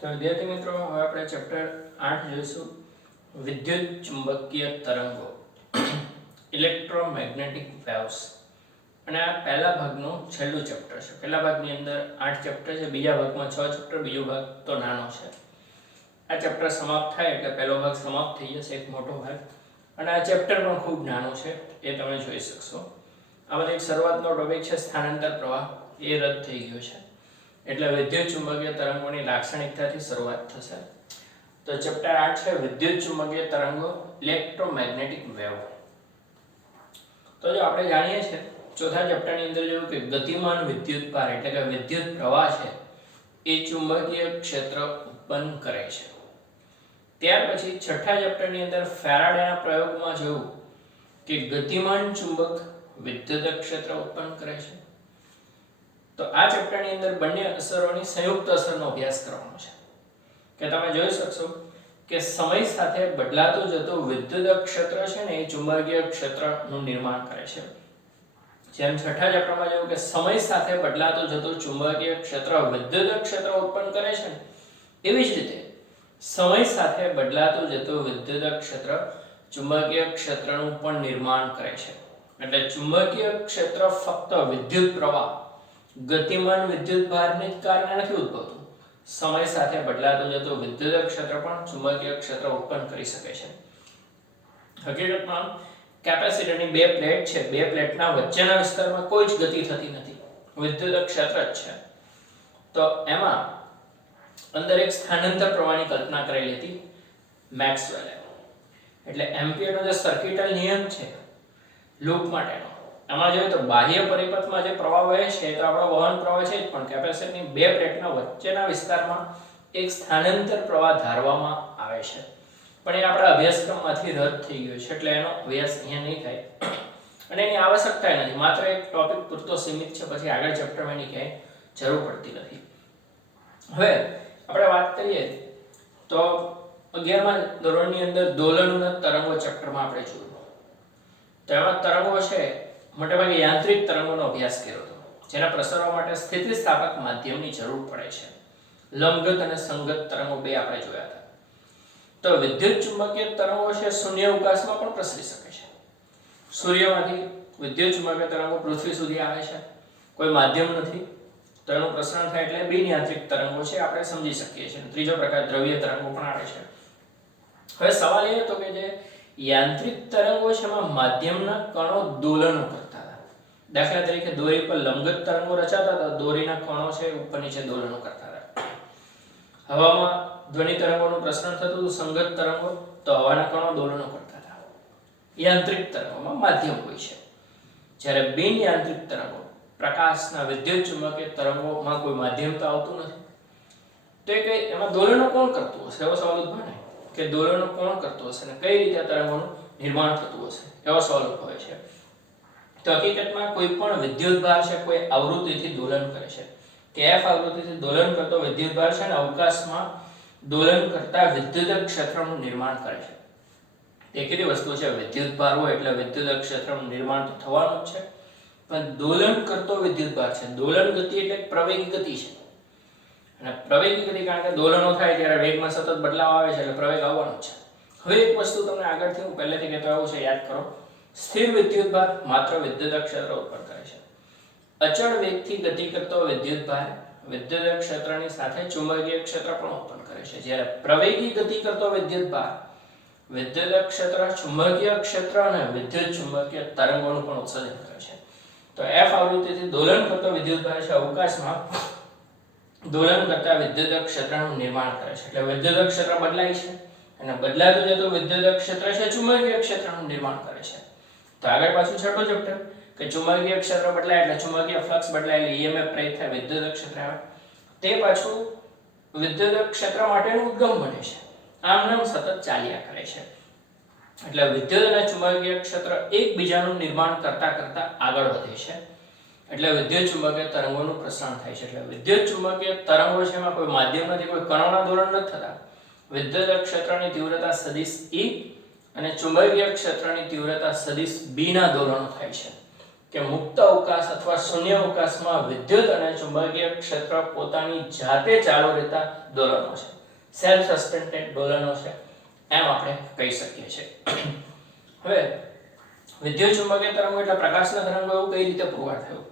તો વિદ્યાર્થી મિત્રો, હવે આપણે ચેપ્ટર 8 જોઈશું, વિદ્યુત ચુંબકીય તરંગો, ઇલેક્ટ્રોમેગ્નેટિક વેવ્સ. અને આ પહેલા ભાગનું છેલ્લું ચેપ્ટર છે. પહેલા ભાગની અંદર 8 ચેપ્ટર છે, બીજા ભાગમાં 6 ચેપ્ટર, બીજો ભાગ તો નાનો છે. આ ચેપ્ટર સમાપ્ત થાય એટલે પહેલો ભાગ સમાપ્ત થઈ જશે, એક મોટો ભાગ. અને આ ચેપ્ટર પણ ખૂબ નાનું છે, એ તમે જોઈ શકશો. આમાં એક શરૂઆતનો ટોપિક છે સ્થાનાંતર પ્રવાહ, એ રદ થઈ ગયો છે. એટલે વિદ્યુત ચુંબકીય તરંગોની લાક્ષણિકતાથી શરૂઆત થશે. તો ચેપ્ટર 8 છે વિદ્યુત ચુંબકીય તરંગો, ઇલેક્ટ્રોમેગ્નેટિક વેવ. તો જો આપણે જાણીએ છીએ ચોથા ચેપ્ટરની અંદર જોયું કે ગતિમાન વિદ્યુતભાર એટલે કે વિદ્યુત પ્રવાહ છે એ ચુંબકીય ક્ષેત્ર ઉત્પન્ન કરે છે. ત્યાર પછી છઠ્ઠા ચેપ્ટરની અંદર ફેરાડેના પ્રયોગમાં જોયું કે ગતિમાન ચુંબક વિદ્યુત ક્ષેત્ર ઉત્પન્ન કરે છે. તો આ ચેપ્ટરની અંદર બંને અસરોની સંયુક્ત અસરનો અભ્યાસ કરવાનો છે. કે તમે જોઈ શકશો કે સમય સાથે બદલાતું જતું વિદ્યુત ક્ષેત્ર છે ને એ ચુંબકીય ક્ષેત્રનું નિર્માણ કરે છે. જેમ છઠ્ઠા ચેપ્ટરમાં જોયું કે સમય સાથે બદલાતું જતું ચુંબકીય ક્ષેત્ર વિદ્યુત ક્ષેત્ર ઉત્પન્ન કરે છે, એવી જ રીતે સમય સાથે બદલાતું જતું વિદ્યુત ક્ષેત્ર ચુંબકીય ક્ષેત્રનું પણ નિર્માણ કરે છે. એટલે ચુંબકીય ક્ષેત્ર ફક્ત વિદ્યુત પ્રવાહ, ગતિમાન વિદ્યુતભારને જ કારણે નથી ઉદ્ભવતું. સમય સાથે બદલાતું જતું વિદ્યુત ક્ષેત્ર પણ ચુંબકીય ક્ષેત્ર ઉત્પન્ન કરી શકે છે. હકીકતમાં કેપેસિટરની બે પ્લેટ છે, બે પ્લેટના વચ્ચેના વિસ્તારમાં કોઈ જ ગતિ થતી નથી, વિદ્યુત ક્ષેત્ર જ છે. તો એમાં અંદર એક સ્થાનાંતર પ્રવાહની કલ્પના કરેલી હતી મેક્સવેલે. એટલે એમ્પિયરનો જે સર્કિટલ નિયમ છે લૂપ માટેનો, આમાં જોઈએ તો બાહ્ય પરિપથમાં જે પ્રવાહ વહે છે તો આપણો વહન પ્રવાહ છે જ, પણ કેપેસિટરની બે પ્લેટના વચ્ચેના વિસ્તારમાં એક સ્થાનાંતર પ્રવાહ ધારવામાં આવે છે. પણ એ આપણા અભ્યાસક્રમમાંથી રદ થઈ ગયો છે, એટલે એનો અભ્યાસ અહીંયા નહીં થાય અને એની આવશ્યકતા નથી. માત્ર એક ટોપિક પૂરતો સીમિત છે, પછી આગળ ચેપ્ટરમાં એની ક્યાંય જરૂર પડતી નથી. હવે આપણે વાત કરીએ તો 11મા ધોરણની અંદર દોલનોના તરંગો ચેપ્ટરમાં આપણે જોયું. તો એમાં તરંગો છે મોટેભાગે યાંત્રિક તરંગોનો અભ્યાસ કર્યો હતો, જેના પ્રસરવા માટે સ્થિતિસ્થાપક માધ્યમની જરૂર પડે છે. લંબગત અને સંગત તરંગો બે આપણે જોયા હતા. તો વિદ્યુત ચુંબકીય તરંગો છે શૂન્ય અવકાશમાં પણ પ્રસરી શકે છે. સૂર્યમાંથી વિદ્યુત ચુંબકીય તરંગો પૃથ્વી સુધી આવે છે, કોઈ માધ્યમ નથી, તો એનું પ્રસરણ થાય એટલે બિન યાંત્રિક તરંગો છે, આપણે સમજી શકીએ છીએ. ત્રીજો પ્રકાર દ્રવ્ય તરંગો પણ આવે છે. હવે સવાલ એ હતો કે જે યાંત્રિક તરંગો છે એમાં માધ્યમના કણો દોલનો કરતા હતા. દાખલા તરીકે દોરી પર લંબગત તરંગો રચાતા હતા, દોરીના કણો છે ઉપર નીચે દોલનો કરતા હતા. હવામાં ધ્વનિ તરંગોનું પ્રસરણ થતું હતું, સંગત તરંગો, તો હવાના કણો દોલનો કરતા હતા. યાંત્રિક તરંગોમાં માધ્યમ હોય છે, જ્યારે બિન યાંત્રિક તરંગો, પ્રકાશના વિદ્યુત ચુંબકીય તરંગોમાં કોઈ માધ્યમ તો આવતું નથી. તો એ કઈ એમાં દોલનો કોણ કરતું હશે, એવો સવાલ ઉદ્ભવે ને, કે દોલનો કોણ કરતું હશે અને કઈ રીતે તરંગોનું નિર્માણ થતું હશે, એવો સવાલ ઉદ્ભવે છે. તો હકીકતમાં કોઈ પણ વિદ્યુતભાર છે કોઈ આવૃત્તિથી દોલન કરે છે, કે f આવૃત્તિથી દોલન કરતો વિદ્યુતભાર છે અને અવકાશમાં દોલન કરતા વિદ્યુત ક્ષેત્રનું નિર્માણ કરે છે. તે કેવી વસ્તુ છે, વિદ્યુતભાર હોય એટલે વિદ્યુત ક્ષેત્રનું નિર્માણ તો થવાનું જ છે, પણ દોલન કરતો વિદ્યુતભાર છે. દોલન ગતિ એટલે પ્રવેગી ગતિ છે, અને પ્રવેગી ગતિ કારણ કે દોલનો થાય ત્યારે વેગમાં સતત બદલાવ આવે છે, એટલે પ્રવેગ આવવાનો છે. હવે એક વસ્તુ તમને આગળથી હું પહેલેથી કહેતો આવું છે, યાદ કરો. સ્થિર વિદ્યુતભાર માત્ર વિદ્યુત ક્ષેત્ર ઉત્પન્ન કરે છે. અચળ વેગથી ગતિ કરતો વિદ્યુતભાર વિદ્યુત ક્ષેત્રની સાથે ચુંબકીય ક્ષેત્ર પણ ઉત્પન્ન કરે છે. જ્યારે પ્રવેગી ગતિ કરતો વિદ્યુતભાર વિદ્યુત ક્ષેત્ર, ચુંબકીય ક્ષેત્ર અને વિદ્યુત ચુંબકીય તરંગોનું પણ ઉત્સર્જન કરે છે. તો f આવૃત્તિથી દોલન કરતો વિદ્યુતભાર છે અવકાશમાં દોલન કરતા વિદ્યુત ક્ષેત્રનું નિર્માણ કરે છે. એટલે વિદ્યુત ક્ષેત્ર બદલાય છે અને બદલાતું જતું વિદ્યુત ક્ષેત્ર છે ચુંબકીય ક્ષેત્રનું નિર્માણ કરે છે. તો આગળ પાછું છઠ્ઠું ચેપ્ટર કે ચુંબકીય ક્ષેત્ર બદલાય એટલે ચુંબકીય ફ્લક્સ બદલાય એટલે EMF પ્રેરિત થાય, વિદ્યુત ક્ષેત્ર આવે. તે પાછું વિદ્યુત ક્ષેત્ર માટેનું ઉદ્ગમ બને છે. આમ નામ સતત ચાલ્યા કરે છે. એટલે વિદ્યુત અને ચુંબકીય ક્ષેત્ર એકબીજાનું નિર્માણ કરતા કરતા આગળ વધે છે. એટલે વિદ્યુત ચુંબકીય તરંગોનું પ્રસરણ થાય છે. એટલે વિદ્યુત ચુંબકીય તરંગો છે એમાં કોઈ માધ્યમ નથી, કોઈ કણોના દોલન નથી થતા. વિદ્યુત ક્ષેત્રની તીવ્રતા સદિશ E અને ચુંબકીય ક્ષેત્રની તીવ્રતા સદિશ B ના દોલનો થાય છે. કે મુક્ત અવકાશ અથવા શૂન્ય અવકાશમાં વિદ્યુત અને ચુંબકીય ક્ષેત્ર પોતાની જાતે ચાલુ રહેતા દોલનો છે, સેલ્ફ સસ્ટેન્ટેડ દોલનો છે એમ આપણે કહી શકીએ છીએ. હવે વિદ્યુત ચુંબકીય તરંગો એટલે પ્રકાશના તરંગો એવું કઈ રીતે પુરવાર થયું?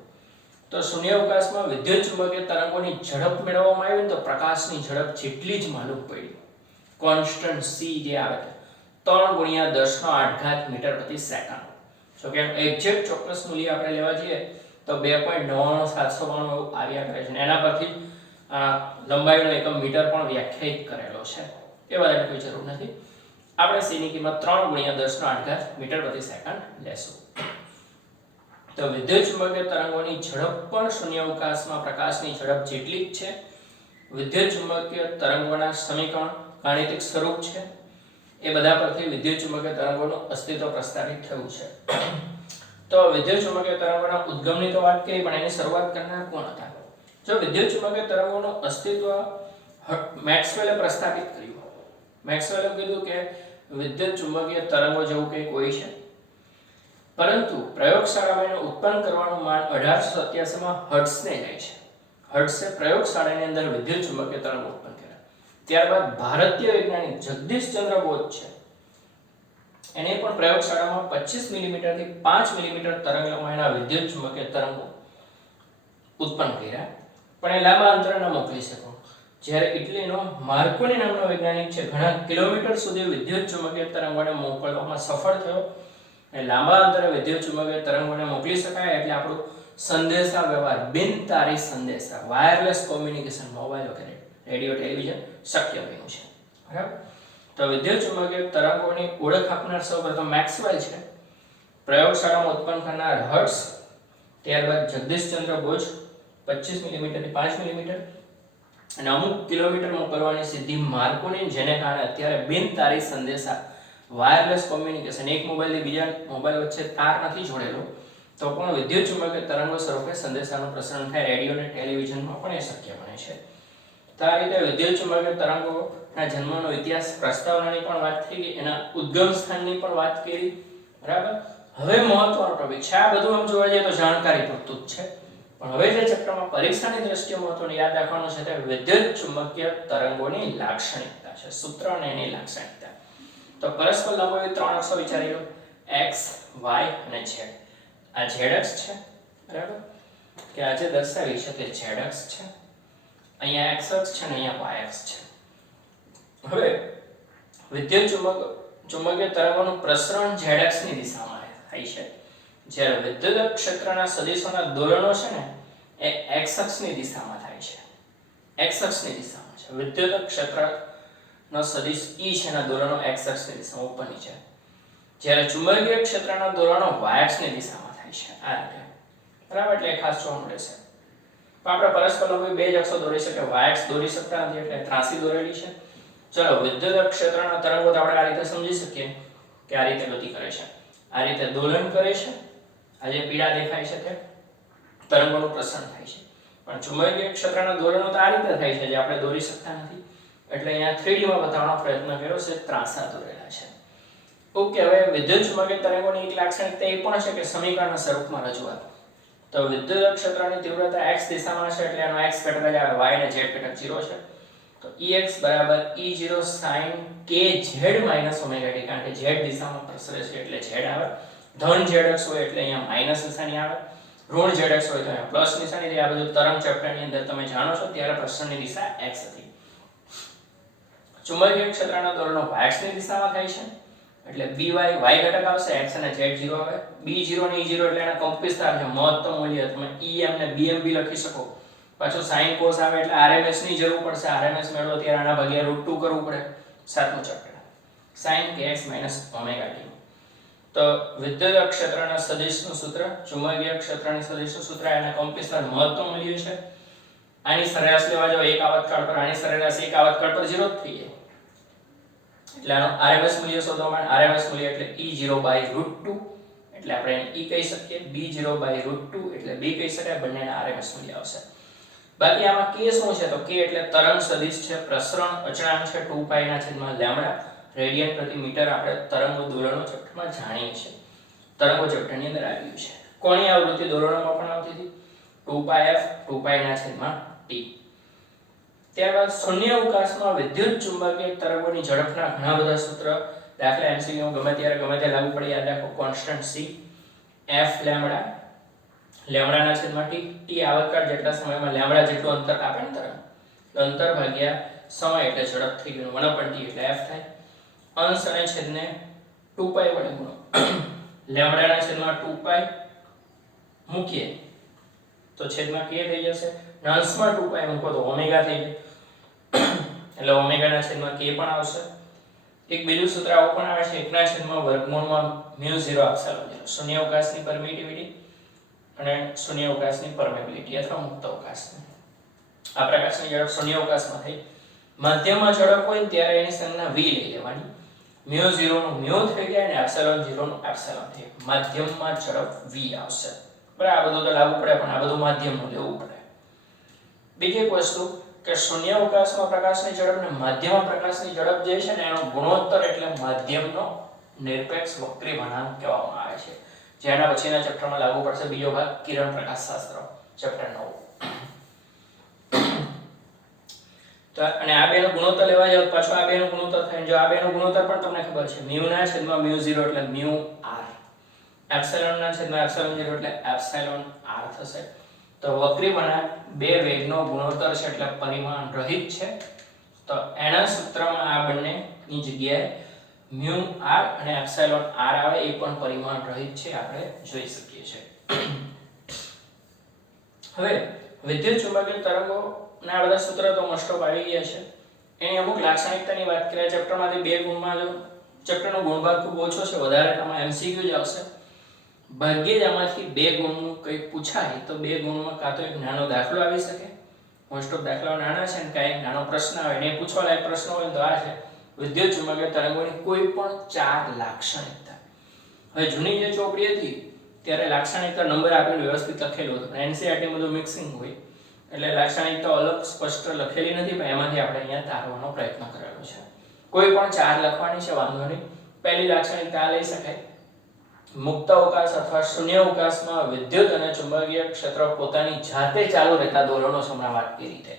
તો શૂન્ય અવકાશમાં વિદ્યુત ચુંબકીય તરંગોની ઝડપ મેળવવામાં આવી તો પ્રકાશની ઝડપ જેટલી જ માલુમ પડી. કોન્સ્ટન્ટ c જે આવે છે 3 × 10⁸ મીટર પ્રતિ સેકન્ડ. જો કે એક્ઝેક્ટ ચોક્કસ મૂલ્ય આપણે લેવા જઈએ તો 2.99792 એવું આવ્યા કરે છે. એના પરથી લંબાઈનો એકમ મીટર પણ વ્યાખ્યાયિત કરેલો છે. એ બધાની કોઈ જરૂર નથી. આપણે c ની કિંમત 3 × 10⁸ મીટર પ્રતિ સેકન્ડ લેશું. તો વિદ્યુત ચુંબકીય તરંગોની ઝડપ પણ શૂન્ય અવકાશમાં પ્રકાશની ઝડપ જેટલી જ છે. વિદ્યુત ચુંબકીય તરંગોના સમીકરણ ગાણિતિક સ્વરૂપ છે. એ બધા પરથી વિદ્યુત ચુંબકીય તરંગોનું અસ્તિત્વ પ્રસ્તાવિત થયું છે. તો વિદ્યુત ચુંબકીય તરંગોના ઉદ્ગમની તો વાત કરી, પણ એની શરૂઆત કરનાર કોણ હતા? જો વિદ્યુત ચુંબકીય તરંગોનું અસ્તિત્વ મેક્સવેલે પ્રસ્તાવિત કર્યું. મેક્સવેલે કીધું કે વિદ્યુત ચુંબકીય તરંગો જેવું કંઈક હોય છે, પરંતુ પ્રયોગશાળામાં એને ઉત્પન્ન કરવાનું માન 1887 માં હર્ટ્ઝને જાય છે. હર્ટ્ઝે પ્રયોગશાળાની અંદર વિદ્યુત ચુંબકીય તરંગો ઉત્પન્ન કર્યા. ત્યારબાદ ભારતીય વૈજ્ઞાનિક જગદીશચંદ્ર બોઝ છે, એને પણ પ્રયોગશાળામાં 25 મિલીમીટર થી 5 મિલીમીટર તરંગ લંબાઈના વિદ્યુત ચુંબકીય તરંગો ઉત્પન્ન કર્યા, પણ એ લાંબા અંતરે ન મોકલી શકો. જ્યારે ઇટલીનો માર્કોની નામનો વૈજ્ઞાનિક છે, ઘણા કિલોમીટર સુધી વિદ્યુત ચુંબકીય તરંગોને મોકલવામાં સફળ થયો. અને લાંબા અંતરે વિદ્યુત ચુંબકીય તરંગોને મોકલી શકાય એટલે આપણું સંદેશા વ્યવહાર, બિનતારી સંદેશા, વાયરલેસ કોમ્યુનિકેશન, મોબાઈલ વગેરે, રેડિયો, ટેલિવિઝન શક્ય બન્યું છે. બરાબર? તો વિદ્યુત ચુંબકીય તરંગોની ઓળખ આપનાર સૌપ્રથમ મેક્સવેલ છે, પ્રયોગશાળામાં ઉત્પન્ન કરનાર હર્ટ્ઝ, ત્યારબાદ જગદીશચંદ્ર બોઝ 25 મિલીમીટર થી 5 મિલીમીટર અને અમુક કિલોમીટર મોકલવાની સિદ્ધિ માર્કોની, જેને કારણે અત્યારે બિનતારી સંદેશા, વાયરલેસ કોમ્યુનિકેશન, એક મોબાઈલથી બીજા મોબાઈલ વચ્ચે તાર નથી જોડેલો તો પણ વિદ્યુત ચુંબકીય તરંગો સ્વરૂપે સંદેશાનું પ્રસારણ થાય. રેડિયો અને ટેલિવિઝનમાં પણ એ શક્ય બને છે. તો આ રીતે વિદ્યુત ચુંબકીય તરંગોના જન્મનો ઇતિહાસ, પ્રસ્તાવનાની પણ વાત થઈ ગઈ, એના ઉદ્ગમ સ્થાનની પણ વાત કરી. બરાબર? હવે મહત્વનો ટોપિક છે. આ બધું આમ જોવા જઈએ તો જાણકારી પૂરતું જ છે, પણ હવે જે ચેપ્ટરમાં પરીક્ષાની દ્રષ્ટિએ મહત્વનું યાદ રાખવાનું છે તે વિદ્યુત ચુંબકીય તરંગોની લાક્ષણિકતા છે, સૂત્ર અને એની લાક્ષણિકતા. તો પરસ્પર લંબાવી 3 અક્ષો વિચારી લો, x, y અને z. આ zx છે. બરાબર? કે આજે દર્શાવી છે તે zx છે, અહીંયા x અક્ષ છે અને અહીંયા y અક્ષ છે. હવે વિદ્યુત ચુંબકીય તરંગોનું પ્રસરણ zx ની દિશામાં થાય છે, જ્યારે વિદ્યુત ક્ષેત્રના સદિશોના દોલનો છે ને એ x અક્ષની દિશામાં થાય છે. x અક્ષની દિશામાં છે. વિદ્યુત ક્ષેત્રનો સદિશ E છે ના દોલનો x અક્ષની દિશામાં ઉપર નીચે, જ્યારે ચુંબકીય ક્ષેત્રના દોલનો y અક્ષની દિશામાં થાય છે. આ રીતે. બરાબર? એટલે ખાસ જોવાનું રહેશે. પણ આપણે પરસ્પર લંબાવી બે જ અક્ષો દોરી શકીએ, y અક્ષ દોરી શકતા નથી એટલે ત્રાસી દોરેલી છે. ચલો, વિદ્યુત ક્ષેત્રના તરંગો તો આપણે આ રીતે સમજી શકીએ કે આ રીતે ગતિ કરે છે, આ રીતે દોલન કરે છે. આ જે પીળા દેખાય છે તે તરંગોનું પ્રસરણ થાય છે. પણ ચુંબકીય ક્ષેત્રના દોલનો તો આ રીતે થાય છે, જે આપણે દોરી શકતા નથી. એટલે અહીંયા 3D માં બતાવવાનો પ્રયત્ન કર્યો છે, ત્રાસા દોરેલા છે. ઓકે, હવે વિદ્યુત ચુંબકીય તરંગોની એક લાક્ષણિકતા એ પણ છે કે સમીકરણના સ્વરૂપમાં રજૂઆત. તો વિદ્યુત ક્ષેત્રની તીવ્રતા x દિશામાં છે એટલે એનો x ઘટક એટલે y અને z ઘટક 0 છે. તો Ex બરાબર E0 sin kz -ωt, કારણ કે z દિશામાં પ્રસરે છે એટલે z આવે. ધન zx હોય એટલે અહીંયા માઈનસ નિશાની આવે, ઋણ zx હોય તો અહીંયા પ્લસ નિશાની. આ બધું તરંગ ચેપ્ટરની અંદર તમે જાણો છો, ત્યારે પ્રસરણની દિશા x હતી. ચુંબકીય ક્ષેત્રના દોલનો y અક્ષની દિશામાં થાય છે એટલે By y ઘટક આવશે, x અને z 0 આવે. B0 અને E0 એટલે એના કંપવિસ્તાર છે, મહત્તમ મૂલ્ય. તમે Em ને Bm બી લખી શકો. પાછું sin cos આવે એટલે RMS ની જરૂર પડશે. RMS મેળવો ત્યારે આના ભાગ્યા √2 કરવું પડે. સાતમું ચેપ્ટર sin kx -ωt. તો વિદ્યુત ક્ષેત્રના સદિશનું સૂત્ર, ચુંબકીય ક્ષેત્રની સદિશનું સૂત્ર, એના કંપવિસ્તાર મહત્તમ મૂલ્ય છે. આની સરેરાશ લેવા જાવ એક આવર્તકાળ પર, આની સરેરાશ એક આવર્તકાળ પર 0 જ થઈ જાય. એટલે આનો RMS મૂલ્ય શોધવા માટે RMS મૂલ્ય એટલે E0/√2, એટલે આપણે એને E કહી શકીએ, B0/√2 એટલે B કહી શકાય. બંનેના RMS મૂલ્ય આવશે. બાકી આમાં k શું છે? તો k એટલે તરંગ સદિશ છે, પ્રસરણ અચળાંક છે 2π/λ રેડિયન પ્રતિ મીટર. આપણે તરંગો દોલનો ચેપ્ટરમાં જાણીએ છીએ, તરંગો ચેપ્ટરની અંદર આવ્યું છે. કોની આવૃત્તિ દોરડોમાં પણ આવતી હતી? 2πf 2π/t. ત્યારબાદ શૂન્ય અવકાશમાં વિદ્યુત ચુંબકીય તરંગોની ઝડપના ઘણા બધા સૂત્ર, દાખલા MCQ ગમે ત્યારે ગમે તે લાગુ પડે, યાદ રાખો. કોન્સ્ટન્ટ c, f લેમ્બડા, લેમ્બડા/t, t આવર્તકાળ જેટલા સમયમાં લેમ્બડા જેટલું અંતર આપે ને તરંગ, અંતર ભાગ્યા સમય એટલે ઝડપ થઈ ગયું, 1/t એટલે f થાય. અંશ અને છેદને 2π વડે ગુણો, લેમ્બડા/2π મૂકીએ તો છેદમાં k થઈ જશે, અંશમાં 2π મૂકો તો ઓમેગા થઈ જાય, એટલે ઓમેગા/k પણ આવશે. એક બીજું સૂત્ર આવું પણ આવે છે, 1/√μ0 શૂન્ય અવકાશની પરમિટિવિટી અને શૂન્ય અવકાશની પરમેબિલિટી અથવા મુક્ત અવકાશની. આ પ્રકાશની ઝડપ શૂન્ય અવકાશમાં થઈ, મધ્યમાં ઝડપ હોય ત્યારે એની સંજ્ઞા v લઈ લેવાની, μ0 નું μ થઈ જાય અને ε0 નું ε થઈ જાય. માધ્યમમાં ઝડપ v આવશે. બરાબર, આ બધું તો લાગુ પડે પણ આ બધું માધ્યમનું લેવું પડે. બીજી એક વસ્તુ કે શૂન્ય અવકાશમાં પ્રકાશની ઝડપ અને માધ્યમમાં પ્રકાશની ઝડપ જે છે ને એનો ગુણોત્તર એટલે માધ્યમનો નિરપેક્ષ વક્રી વળાંક કહેવામાં આવે છે. જેના પછીના ચેપ્ટરમાં લાગુ પડશે બીજો ભાગ કિરણ પ્રકાશશાસ્ત્ર, ચેપ્ટર 9. તો અને આ બેનો ગુણોત્તર લેવા જાવ પાછો આ બેનો ગુણોત્તર થાય. જો આ બેનો ગુણોત્તર પણ તમને ખબર છે, μ/μ0 એટલે μr, ε/ε0 એટલે εr થશે. તો વક્રી વળાંક બે વેગનો ગુણોત્તર છે એટલે પરિમાણ રહિત છે. તો એના સૂત્રમાં આ બંનેની જગ્યાએ μr અને εr આવે, એ પણ પરિમાણ રહિત છે, આપણે જોઈ શકીએ છીએ. હવે વિદ્યુત ચુંબકીય તરંગોના આ બધા સૂત્ર તો મોસ્ટ ઓફ આવી ગયા છે. એની અમુક લાક્ષણિકતાની વાત કરીએ. ચેપ્ટરમાંથી બે ગુણમાં જો ચેપ્ટરનો ગુણભાગ ખૂબ ઓછો છે, વધારે તમારે MCQ જ આવશે. ભાગ્યે જ આમાંથી બે ગુણનું કંઈક પૂછાય તો બે ગુણમાં કાં તો એક નાનો દાખલો આવી શકે, મોસ્ટ ઓફ દાખલાઓ નાના છે, ને કાંઈ નાનો પ્રશ્ન આવે ને પૂછવા લાયક પ્રશ્ન હોય તો આ છે વિદ્યુત ચુંબકીય તરંગોની કોઈ પણ 4 લાક્ષણિકતા. હવે જૂની જે ચોપડી હતી ત્યારે લાક્ષણિકતા નંબર આપેલું વ્યવસ્થિત લખેલું હતું, NCERT બધું મિક્સિંગ હોય એટલે લાક્ષણિકતા અલગ સ્પષ્ટ લખેલી નથી, પણ એમાંથી આપણે અહીંયા તારવાનો પ્રયત્ન કરેલો છે. કોઈ પણ 4 લખવાની છે, વાંધો નહીં. પહેલી લાક્ષણિકતા આ લઈ શકાય, મુક્ત અવકાશ અથવા શૂન્ય અવકાશમાં વિદ્યુત અને ચુંબકીય ક્ષેત્ર પોતાની જાતે ચાલુ રહેતા દોલનો હમણાં વાત કરી રીતે.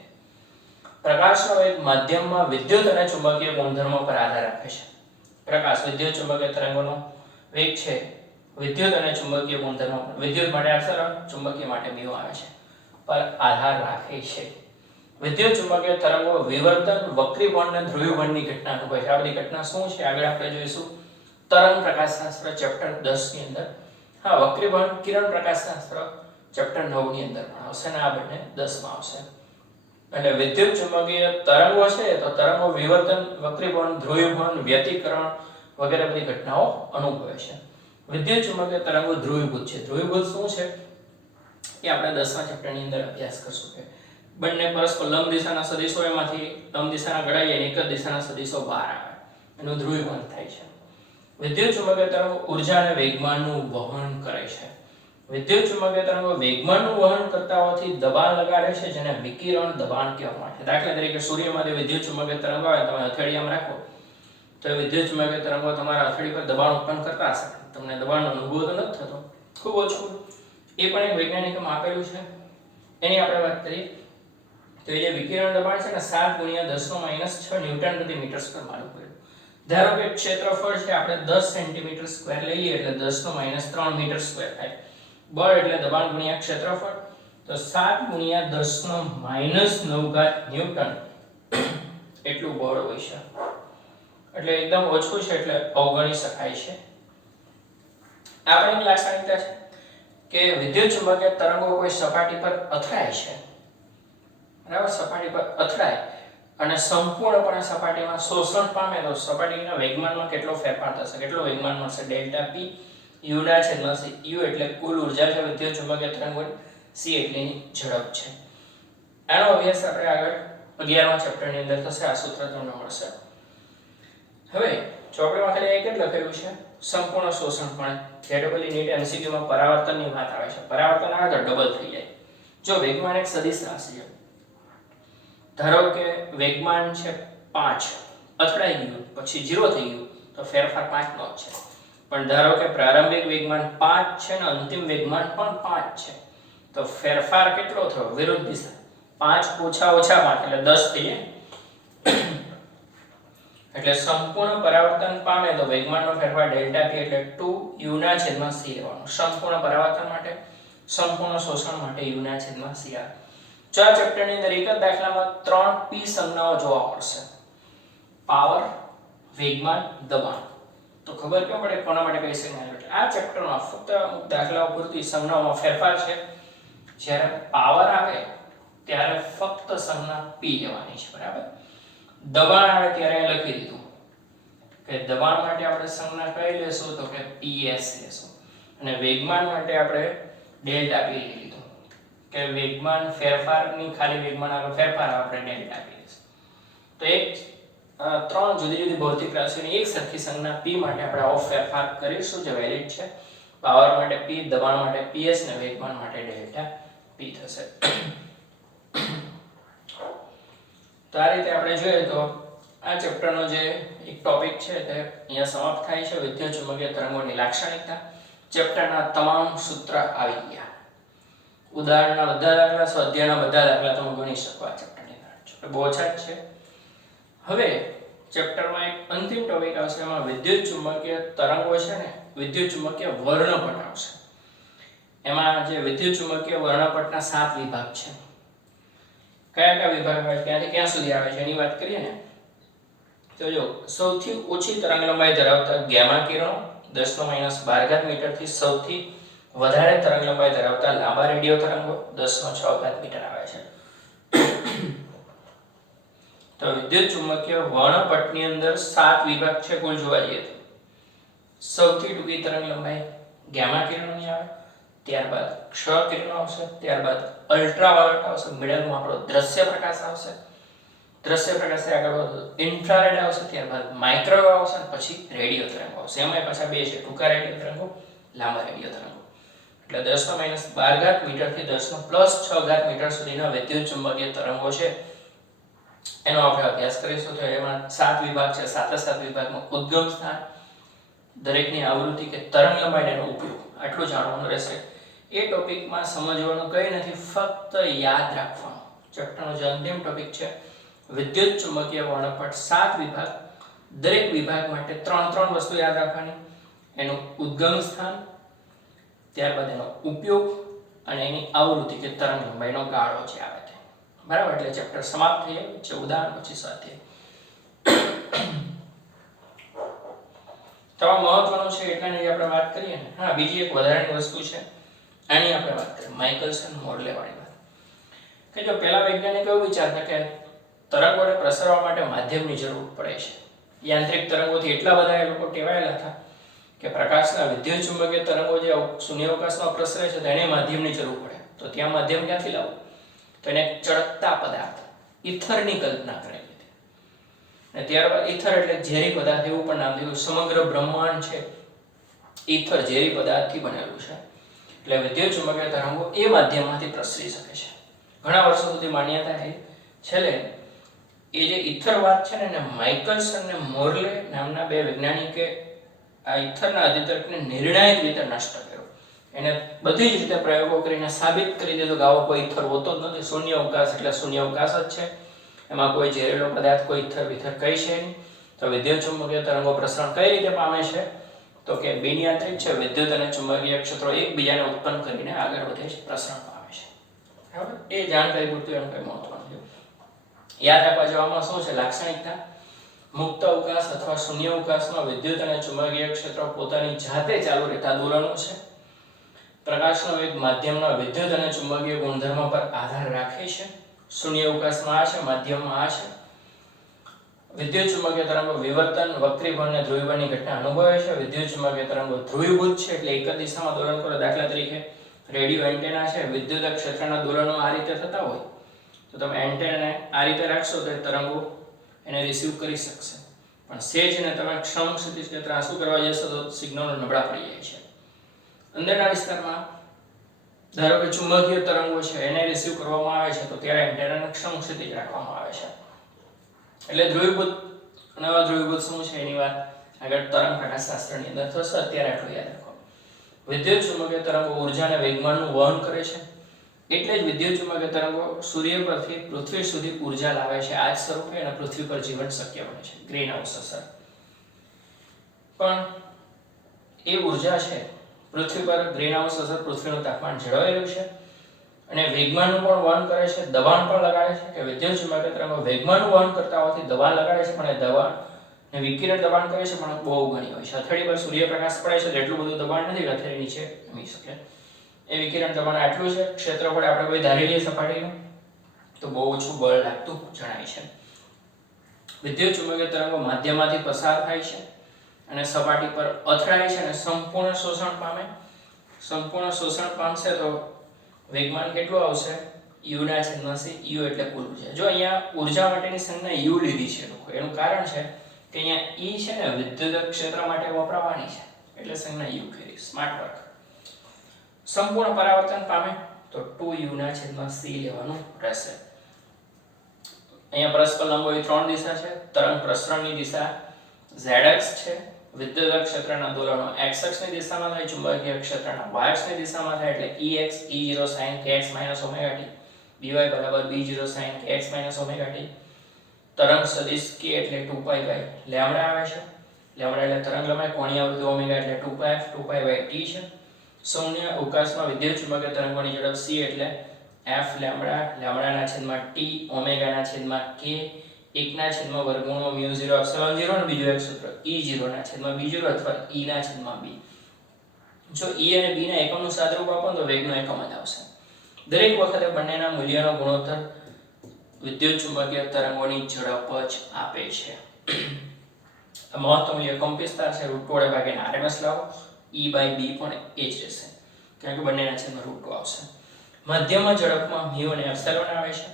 પ્રકાશનો વેગ માધ્યમમાં વિદ્યુત અને ચુંબકીય ગુણધર્મો પર આધાર રાખે છે. પ્રકાશ વિદ્યુત ચુંબકીય તરંગોનો વેગ છે વિદ્યુત અને ચુંબકીય ગુણધર્મો, વિદ્યુત માટે એપ્સિલોન, ચુંબકીય માટે μ આવે છે, પર આધાર રાખે છે. વિદ્યુત ચુંબકીય તરંગો વિવર્તન, વક્રીભવન અને ધ્રુવીભવનની ઘટના અનુભવે છે. આ બધી ઘટના શું છે આગળ આપણે જોઈશું તરંગ પ્રકાશશાસ્ત્ર ચેપ્ટર 10 ની અંદર. હા, વક્રીભવન કિરણ પ્રકાશશાસ્ત્ર ચેપ્ટર 9 ની અંદર પણ આવશે ને આ બંને 10 માં આવશે. એટલે વિદ્યુત ચુંબકીય તરંગો છે તો તરંગો વિવર્તન, વક્રીભવન, ધ્રુવીભવન, વ્યતિકરણ વગેરે બધી ઘટનાઓ અનુભવે છે. વિદ્યુત ચુંબકીય તરંગો ધ્રુવીભૂત છે. ધ્રુવીભૂત શું છે એ આપણે 10મા ચેપ્ટરની અંદર અભ્યાસ કરશું કે બંને પરસ્પર લંબ દિશાના સદિશો, એમાંથી લંબ દિશાના ઘડાઈ અને એક જ દિશાના સદિશો બહાર આવે, એનું ધ્રુવીભવન થાય છે. વિદ્યુત ચુંબકીય તરંગો ઊર્જા અને વેગમાનનું વહન કરે છે. વિદ્યુત ચુંબકીય તરંગો વેગમાનનું વહન કરતા હોવાથી દબાણ લગાડે છે, જેને વિકિરણ દબાણ કહેવામાં આવે છે. દાખલા તરીકે સૂર્યમાંથી વિદ્યુત ચુંબકીય તરંગો આવે, તમે હથેળીમાં રાખો તો વિદ્યુત ચુંબકીય તરંગો તમારા હથેળી પર દબાણ ઉત્પન્ન કરતા હશે. તમને દબાણનો અનુભવ તો નથી થતો, ખૂબ ઓછું. એ પણ એક વૈજ્ઞાનિકે આપેલું છે, એની આપણે વાત કરીએ તો એ જે વિકિરણ દબાણ છે ને 7 × 10⁻⁶ ન્યૂટન પ્રતિ મીટર સ્ક્વેર માલુમ પડ્યું. ધારો કે ક્ષેત્રફળ છે આપણે 10 સેન્ટીમીટર સ્ક્વેર લઈએ એટલે 10⁻³ મીટર સ્ક્વેર થાય. બળ એટલે દબાણ ગુણ્યા ક્ષેત્રફળ, તો 7 × 10⁻⁹ ન્યૂટન એટલું બળ હોય છે. એટલે એકદમ ઓછું છે, એટલે અવગણી શકાય છે. આપણી લાક્ષણિકતા છે કે વિદ્યુત ચુંબકીય તરંગો કોઈ સપાટી પર અથડાય છે, બરાબર, સપાટી પર અથડાય અને સંપૂર્ણપણે સપાટીમાં શોષણ પામે તો સપાટીના વેગમાનમાં કેટલો ફેરફાર થશે, કેટલો વેગમાન મળશે? ΔP u/c. u એટલે કુલ ઊર્જા છે વિદ્યુત ચુંબકીય તરંગોની, c એટલી ઝડપ છે. આનો અભ્યાસ આપણે આગળ 11મા ચેપ્ટરની અંદર થશે. આ સૂત્ર તમને મળશે. હવે ચોપડીમાં ખાલી એક જ લખેલું છે સંપૂર્ણ શોષણ, પણ જેડબલી નીટ MCQ માં પરાવર્તનની વાત આવે છે. પરાવર્તન આવે તો ડબલ થઈ જાય. જો વેગમાન એક સદિશ રાશિ છે, ધારો કે વેગમાન છે 5, અથડાઈ ગયું પછી 0 થઈ ગયું તો ફેરફાર 5 નો જ છે. પણ ધારો કે પ્રારંભિક વેગમાન 5 છે ને અંતિમ વેગમાન પણ 5 છે, તો ફેરફાર કેટલો થયો? વિરુદ્ધ દિશા. 5 ઓછા 5 એટલે 10 થઈ જાય. એટલે સંપૂર્ણ પરાવર્તન પામે તો વેગમાનનો ફેરફાર ડેલ્ટા p એટલે 2u ના છેદમાં c લેવાનો. સંપૂર્ણ પરાવર્તન માટે, સંપૂર્ણ શોષણ માટે u ના છેદમાં c આવે. જો આ ચેપ્ટરની અંદર એક જ દાખલામાં 3 p સંજ્ઞાઓ જોવા મળશે: પાવર, વેગમાન, દબાણ. તો ખબર કેમ પડે કોના માટે કઈ સંજ્ઞા આવે? આ ચેપ્ટરમાં ફક્ત અમુક દાખલાઓ પૂરતી સંજ્ઞાઓમાં ફેરફાર છે. જ્યારે પાવર આવે ત્યારે ફક્ત સંજ્ઞા p લેવાની છે, બરાબર? દબાણ આવે ત્યારે લખી દીધું કે દબાણ માટે આપણે સંજ્ઞા કઈ લેશું? તો કે ps લેશું. અને વેગમાન માટે આપણે ડેલ્ટા p લીધું કે વેગમાન ફેરફારની ખાલી વેગમાન આગળ ફેરફાર આપણે ડેલ્ટા p લેશું. તો એક 3 જુદી જુદી ભૌતિક રાશિઓની એક સરખી સંજ્ઞા p માટે આપણે આવો ફેરફાર કરીશું જે વેલિડ છે. પાવર માટે p, દબાણ માટે ps અને વેગમાન માટે ડેલ્ટા p થશે. તો આ રીતે આપણે જોઈએ તો આ ચેપ્ટરનો જે એક ટોપિક છે તે અહીંયા સમાપ્ત થાય છે. વિદ્યુત ચુંબકીય તરંગોની લાક્ષણિકતા. ચેપ્ટરના તમામ સૂત્ર આવી ગયા. ઉદાહરણના બધા દાખલા, સ્વાધ્યાયના બધા દાખલા તમે ગણી શકો આ ચેપ્ટરની અંદર. બહુ ઓછા જ છે. હવે ચેપ્ટરમાં એક અંતિમ ટોપિક આવશે, એમાં વિદ્યુત ચુંબકીય તરંગો છે ને વિદ્યુત ચુંબકીય વર્ણપટ આવશે. એમાં જે વિદ્યુત ચુંબકીય વર્ણપટના 7 વિભાગ છે. કયા વિભાગ આવે, ક્યાંથી ક્યાં સુધી આવે છે એની વાત કરીએ ને તો જો સૌથી ઓછી તરંગ લંબાઈ ધરાવતા ગામા કિરણો 10⁻12 મીટર થી સૌથી વધારે તરંગ લંબાઈ ધરાવતા લાંબા રેડિયો તરંગો 10⁻6 મીટર આવે છે. તો વિદ્યુત ચુંબકીય વર્ણપટની અંદર 7 વિભાગ છે કુલ જોવા જઈએ તો. સૌથી ટૂંકી તરંગ લંબાઈ ગામા કિરણોની આવે, ત્યારબાદ ક્ષ કિરણો આવશે, ત્યારબાદ અલ્ટ્રાવાયોલેટ આવશે, મિડલમાં આપણો દ્રશ્ય પ્રકાશ આવશે, દ્રશ્ય પ્રકાશથી આગળ ઇન્ફ્રારેડ આવશે, ત્યારબાદ માઇક્રોવેવ આવશે અને પછી રેડિયો તરંગો આવશે. એમાં પાછા બે છે, ટૂંકા રેડિયો તરંગો, લાંબા રેડિયો તરંગો. એટલે 10⁻12 મીટર થી 10⁻6 મીટર સુધીના વિદ્યુત ચુંબકીય તરંગો છે એનો આપણે અભ્યાસ કરીશું. તો એમાં 7 વિભાગ છે. 7 વિભાગમાં ઉદ્ગમ સ્થાન, દરેકની આવૃત્તિ કે તરંગ લંબાઈનો ઉપયોગ આટલું જાણવાનું રહેશે. એ ટોપિકમાં સમજવાનું કંઈ નથી, ફક્ત યાદ રાખવાનું. ચેપ્ટરનો જે અંતિમ ટોપિક છે વિદ્યુત ચુંબકીય વર્ણપટ, 7 વિભાગ, દરેક વિભાગ માટે 3 વસ્તુ યાદ રાખવાની: એનું ઉદ્ગમ સ્થાન, ત્યારબાદ એનો ઉપયોગ અને એની આવૃત્તિ કે તરંગ લંબાઈનો ગાળો જે આવે છે, બરાબર? એટલે ચેપ્ટર સમાપ્ત થઈ જાય છે. ઉદાહરણ પછી સ્વાધ્યાય તો મહત્વનું છે એટલાની આપણે વાત કરીએ ને. હા, બીજી એક વધારાની વસ્તુ છે, આની આપણે વાત કરીએ, માઇકલસન મોડેલ વાળી વાત. કે જો પહેલા વૈજ્ઞાનિક એવું વિચારતા કે તરંગોને પ્રસરવા માટે માધ્યમની જરૂર પડે છે. યાંત્રિક તરંગોથી એટલા બધા એ લોકો ટેવાયેલા હતા કે પ્રકાશના વિદ્યુત ચુંબકીય તરંગો જે શૂન્યાવકાશમાં પ્રસરે છે તેને માધ્યમની જરૂર પડે. તો ત્યાં માધ્યમ ક્યાંથી લાવવું? તો એને ચળકતા પદાર્થ ઇથરની કલ્પના કરેલી હતી. અને ત્યારબાદ ઇથર એટલે ઝેરી પદાર્થ એવું પણ નામ દીધું. સમગ્ર બ્રહ્માંડ છે ઇથર ઝેરી પદાર્થથી બનેલું છે. એટલે વિદ્યુત ચુંબકીય તરંગો એ માધ્યમમાંથી પ્રસરી શકે છે. ઘણા વર્ષો સુધી માન્યતા છે. છેલ્લે એ જે ઇથર વાત છે ને એને માઇકલસન અને મોર્લે નામના બે વૈજ્ઞાનિકે આ ઇથરના અધિતર્કને નિર્ણાયક રીતે નષ્ટ કર્યો. એને બધી જ રીતે પ્રયોગો કરીને સાબિત કરી દીધું કે આવો કોઈ ઇથર હોતો જ નથી. શૂન્ય અવકાશ એટલે શૂન્ય અવકાશ જ છે, એમાં કોઈ ઝેરેલો પદાર્થ, કોઈ ઇથર વિથર કઈ છે નહીં. તો વિદ્યુત ચુંબકીય તરંગો પ્રસરણ કઈ રીતે પામે છે? તો કે બિનયાંત્રિક છે. વિદ્યુત અને ચુંબકીય ક્ષેત્રો એકબીજાને ઉત્પન્ન કરીને આગળ વધે છે, પ્રસરણ પામે છે. બરાબર? એ જાણકારી પૂરતું એમ કઈ મહત્વનું છે. યાદ રાખવા જવામાં શું છે લાક્ષણિકતા? મુક્ત અવકાશ અથવા શૂન્ય અવકાશમાં વિદ્યુત અને ચુંબકીય ક્ષેત્રો પોતાની જાતે ચાલુ રહેતા દોલનો છે. પ્રકાશનો વેગ માધ્યમના વિદ્યુત અને ચુંબકીય ગુણધર્મો પર આધાર રાખે છે. શૂન્ય અવકાશમાં આ છે, માધ્યમમાં આ છે. વિદ્યુત ચુંબકીય તરંગો વિવર્તન, વક્રીભવન અને ધ્રુવીભવનની ઘટના અનુભવે છે. વિદ્યુત ચુંબકીય તરંગો ધ્રુવીભૂત છે એટલે એક જ દિશામાં દોલન કરે. દાખલા તરીકે રેડિયો એન્ટેના છે, વિદ્યુત ક્ષેત્રના દોલનો આ રીતે થતા હોય તો તમે એન્ટેનાને આ રીતે રાખશો તો તરંગો એને રિસીવ કરી શકશે. પણ સેજને તમે ક્ષમ ક્ષિતિજ કે ત્રાંસુ કરવા જશો તો સિગ્નલો નબળા પડી જાય છે. અંદરના વિસ્તારમાં ધારો કે ચુંબકીય તરંગો છે એને રિસીવ કરવામાં આવે છે તો ત્યારે એન્ટેનાને ક્ષમ ક્ષિતિજ રાખવામાં આવે છે. એટલે ધ્રુવીભૂત અને અધ્રુવીભૂત શું છે એની વાત આગળ તરંગ પ્રકાશશાસ્ત્રની અંદર થશે. અત્યારે આટલું યાદ રાખો. વિદ્યુત ચુંબકીય તરંગો ઉર્જા અને વેગમાનનું વહન કરે છે. એટલે જ વિદ્યુત ચુંબકીય તરંગો સૂર્ય પરથી પૃથ્વી સુધી ઉર્જા લાવે છે આ જ સ્વરૂપે, અને પૃથ્વી પર જીવન શક્ય બને છે. ગ્રીન હાઉસ અસર. પણ એ ઉર્જા છે પૃથ્વી પર ગ્રીન હાઉસ અસર પૃથ્વીનું તાપમાન જળવાઈ રહ્યું છે અને વેગમાનનું પણ વહન કરે છે, દબાણ પણ લગાડે છે. કે વિદ્યુત ચુંબકીય તરંગો વેગમાનનું વહન કરતા હોવાથી દબાણ લગાડે છે, પણ એ દબાણ ને વિકિરણ દબાણ કરે છે પણ બહુ ઘણી હોય છે. હથેળી પર સૂર્યપ્રકાશ પડે છે તો એટલું બધું દબાણ નથી કે હથેળી નીચે નમી શકે. એ વિકિરણ દબાણ આટલું છે. ક્ષેત્રફળ આપણે કોઈ ધારી લઈએ સપાટીનું તો બહુ ઓછું બળ લાગતું જણાય છે. વિદ્યુત ચુંબકીય તરંગો માધ્યમમાંથી પસાર થાય છે અને સપાટી પર અથડાય છે અને સંપૂર્ણ શોષણ પામે. સંપૂર્ણ શોષણ પામશે તો વેગમાન કેટલું આવશે? u ના છેદમાં c. u એટલે કુલ ઉર્જા. જો અહીંયા ઉર્જા માટેની સંજ્ઞા u લીધી છે લોકો, એનું કારણ છે કે અહીંયા e છે ને વિદ્યુત ક્ષેત્ર માટે વપરાવાની છે એટલે સંજ્ઞા u કરી. Smart work. સંપૂર્ણ પરાવર્તન પામે તો 2u ના છેદમાં c લેવાનું રહેશે. અહીંયા પરસ્પર લંબોની 3 દિશા છે. તરંગ પ્રસરણની દિશા zx છે. વિદ્યુત ક્ષેત્રના દોલનો x અક્ષની દિશામાં થાય, ચુંબકીય ક્ષેત્રના y અક્ષની દિશામાં થાય એટલે ex e0 sin kx - ωt by બરાબર b0 sin kx - ωt. તરંગ સદિશ k એટલે 2π લેમ્ડા આવે છે. લેમ્ડા એટલે તરંગ લંબાઈ, કોણીય આવૃત્તિ ઓમેગા એટલે 2πf 2π/t છે. શૂન્ય અવકાશમાં વિદ્યુત ચુંબકીય તરંગોની ઝડપ c એટલે f લેમ્ડા, લેમ્ડાના છેદમાં t, ઓમેગાના છેદમાં k, 1 ના છેદમાં વર્ગમૂળ μ0 ε0 અને બીજું એક સૂત્ર e0 ના છેદમાં b0 અથવા e ના છેદમાં b. જો e અને b ના એકમનું સાદરૂપ આપો તો વેગનો એકમ જ આવશે. દરેક વખતે બંનેના મૂલ્યનો ગુણોત્તર વિદ્યુત ચુંબકીય તરંગોની ઝડપ જ આપે છે. મહત્તમ મૂલ્ય કંપિતતા છે √2 વડે ભાગીને RMS લાવો. e/b પણ એ જ રહેશે કારણ કે બંનેના છેદમાં √2 આવશે. મધ્યમાં ઝડપમાં μ અને એપ્સિલોન આવે છે.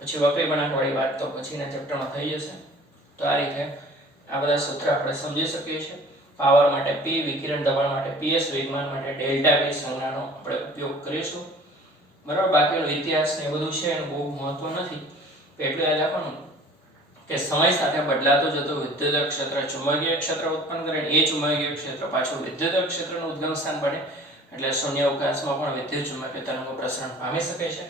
પછી વક્રી વળાંકવાળી વાત તો પછીના ચેપ્ટરમાં થઈ જશે. તો આ રીતે આ બધા સૂત્ર આપણે સમજી શકીએ છીએ. પાવર માટે p, વિકિરણ દબાણ માટે ps, વેગમાન માટે ડેલ્ટા v સંજ્ઞાનો આપણે ઉપયોગ કરીશું. બરાબર. બાકીનો ઇતિહાસ ને બધું છે એનું બહુ મહત્વ નથી. એટલું યાદ રાખવાનું કે સમય સાથે બદલાતો જતો વિદ્યુત ક્ષેત્ર ચુંબકીય ક્ષેત્ર ઉત્પન્ન કરે અને એ ચુંબકીય ક્ષેત્ર પાછું વિદ્યુત ક્ષેત્રનું ઉદ્ગમ સ્થાન બને એટલે શૂન્ય અવકાશમાં પણ વિદ્યુત ચુંબકીય તરંગો પ્રસરણ પામી શકે છે.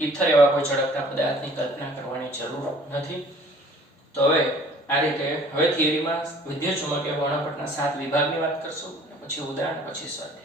ઈથર એવા કોઈ ચળકતા પદાર્થની કલ્પના કરવાની જરૂર નથી. તો હવે આ રીતે હવે થિયરીમાં વિદ્યુત ચુંબકીય વર્ણપટના 7 વિભાગની વાત કરશું અને પછી ઉદાહરણ, પછી સ્વાધ્યાય.